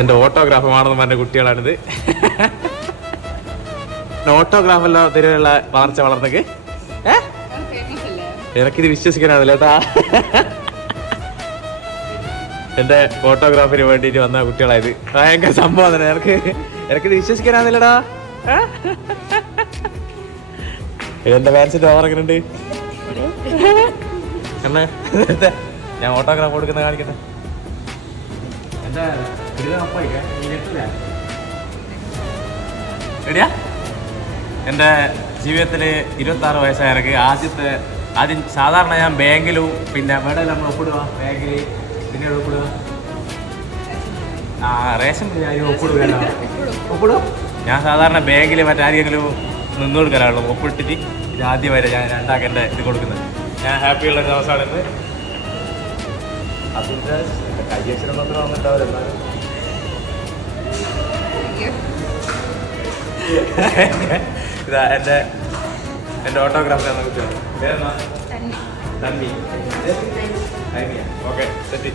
എന്റെ ഓട്ടോഗ്രാഫ് ആണെന്ന് പറഞ്ഞ കുട്ടികളാണിത്. ഓട്ടോഗ്രാഫല്ലോ തിരുവല്ല വളർച്ച വളർന്നേക്ക് എനിക്കിത് വിശ്വസിക്കാനാവില്ല കേട്ടാ. എന്റെ ഫോട്ടോഗ്രാഫിന് വേണ്ടിട്ട് വന്ന കുട്ടികളായത് ഭയങ്കര സംഭവം തന്നെ. എനിക്കിത് വിശ്വസിക്കാനാവില്ലടാ. എന്റെ പാരൻസിന്റെ ഓവർ എങ്ങനെ ഉണ്ട്? ഞാൻ ഓട്ടോഗ്രാഫ് കൊടുക്കുന്ന കാണിക്കട്ടെ. എടിയാ എൻ്റെ ജീവിതത്തിൽ 26 വയസ്സായ എനിക്ക് ആദ്യം സാധാരണ ഞാൻ ബാങ്കിലും പിന്നെ ഇവിടെ നമ്മൾ ഒപ്പിടുക ബാങ്കിൽ പിന്നെ ഒപ്പിടുക റേഷൻ ഒപ്പിടുക. ഞാൻ സാധാരണ ബാങ്കിൽ മറ്റാരെങ്കിലും നിന്ന് കൊടുക്കലാണല്ലോ ഒപ്പിട്ടിട്ട് ഇത് ആദ്യം വരെ ഞാൻ രണ്ടാക്കേണ്ട ഇത് കൊടുക്കുന്നത്. ഞാൻ ഹാപ്പിയുള്ള ദിവസമാണെന്ന്. അതിൻ്റെ കയ്യക്ഷരം മാത്രം വന്നിട്ടാവില്ല. എന്നാലും ഇതാ എൻ്റെ ഓട്ടോഗ്രാഫ് തന്ന കുട്ടിയാണ്. തന്മി. Okay set.